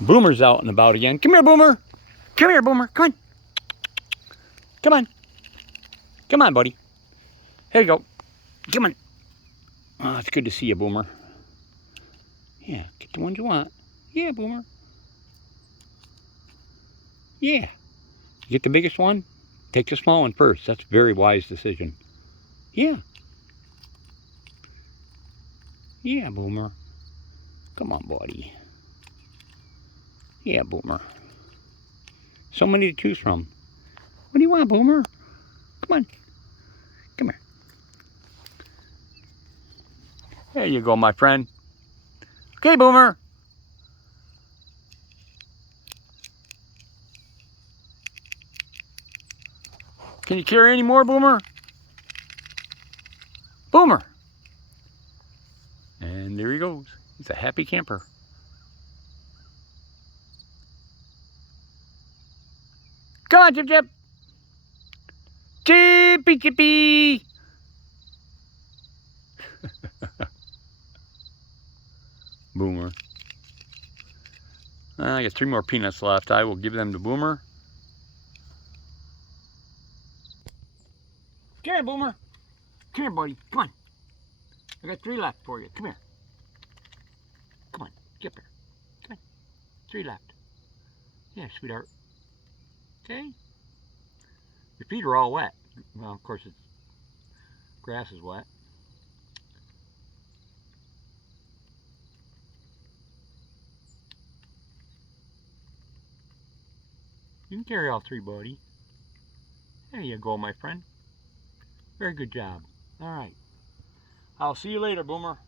Boomer's out and about again. Come here, Boomer. Come here, Boomer. Come on. Come on. Come on, buddy. Here you go. Come on. Oh, it's good to see you, Boomer. Yeah, get the ones you want. Yeah, Boomer. Yeah. You get the biggest one, take the small one first. That's a very wise decision. Yeah. Yeah, Boomer. Come on, buddy. Yeah, Boomer. So many to choose from. What do you want, Boomer? Come on. Come here. There you go, my friend. Okay, Boomer. Can you carry any more, Boomer? Boomer. And there he goes. He's a happy camper. Come on, Chip Chip. Chippy Chippy. Boomer. I got 3 more peanuts left. I will give them to Boomer. Come here, Boomer. Come here, buddy. Come on. I got 3 left for you. Come here. Come on. Get here. Come on. 3 left. Yeah, sweetheart. Okay. Your feet are all wet. Well, of course, grass is wet. You can carry all 3, buddy. There you go, my friend. Very good job. All right. I'll see you later, Boomer.